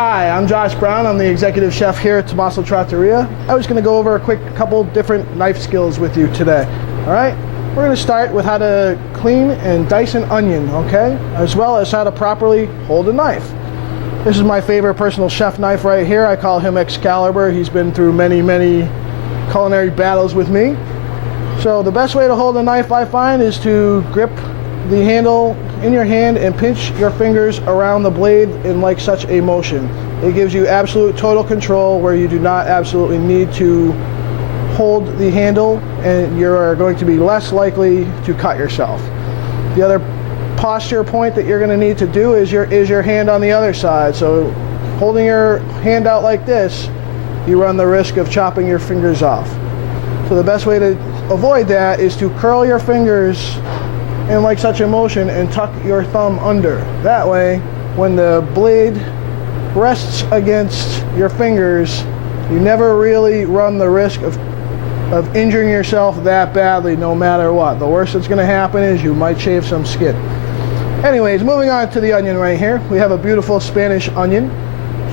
Hi, I'm Josh Brown. I'm the executive chef here at Tomasso Trattoria. I was going to go over a quick couple different knife skills with you today. All right, we're going to start with how to clean and dice an onion, okay? As well as how to properly hold a knife. This is my favorite personal chef knife right here. I call him Excalibur. He's been through many culinary battles with me. So the best way to hold a knife, I find, is to grip the handle in your hand and pinch your fingers around the blade in like such a motion. It gives you absolute total control where you do not absolutely need to hold the handle, and you're going to be less likely to cut yourself. The other posture point that you're going to need to do is your hand on the other side. So holding your hand out like this, you run the risk of chopping your fingers off. So the best way to avoid that is to curl your fingers in like such a motion and tuck your thumb under. That way, when the blade rests against your fingers, you never really run the risk of injuring yourself that badly, no matter what. The worst that's going to happen is you might shave some skin. Anyways, moving on to the onion right here. We have a beautiful Spanish onion.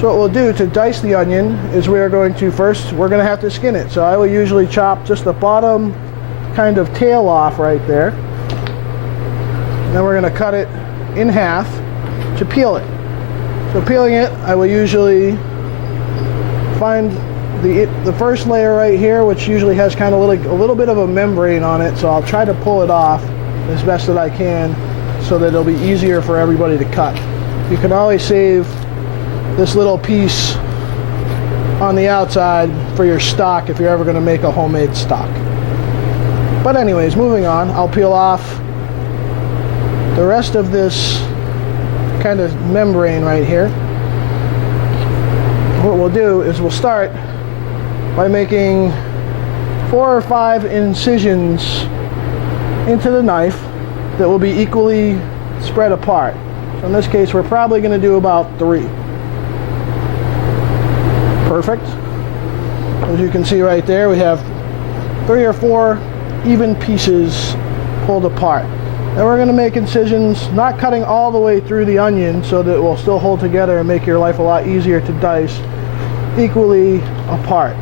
So what we'll do to dice the onion is we're going to have to skin it. So I will usually chop just the bottom kind of tail off right there. Then we're going to cut it in half to peel it. So peeling it, I will usually find the first layer right here, which usually has kind of a little bit of a membrane on it. So I'll try to pull it off as best that I can so that it'll be easier for everybody to cut. You can always save this little piece on the outside for your stock if you're ever going to make a homemade stock. But anyways, moving on, I'll peel off the rest of this kind of membrane right here. What we'll do is we'll start by making 4 or 5 incisions into the knife that will be equally spread apart. So in this case, we're probably going to do about 3. Perfect. As you can see right there, we have 3 or 4 even pieces pulled apart. Then we're going to make incisions, not cutting all the way through the onion so that it will still hold together and make your life a lot easier to dice, equally apart.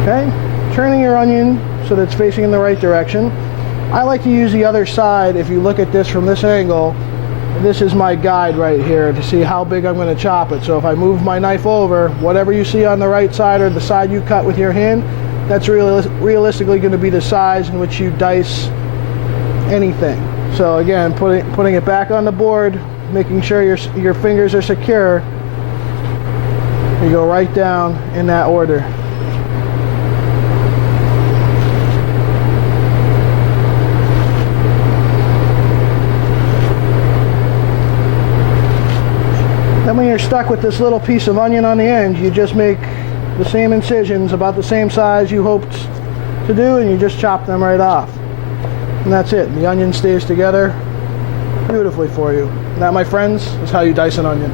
Okay, turning your onion so that it's facing in the right direction. I like to use the other side. If you look at this from this angle, this is my guide right here to see how big I'm going to chop it. So if I move my knife over, whatever you see on the right side or the side you cut with your hand, that's realistically going to be the size in which you dice anything. So again, putting it back on the board, making sure your fingers are secure. You go right down in that order. Then when you're stuck with this little piece of onion on the end, you just make the same incisions about the same size you hoped to do, and you just chop them right off. And that's it. The onion stays together beautifully for you. And that, my friends, is how you dice an onion.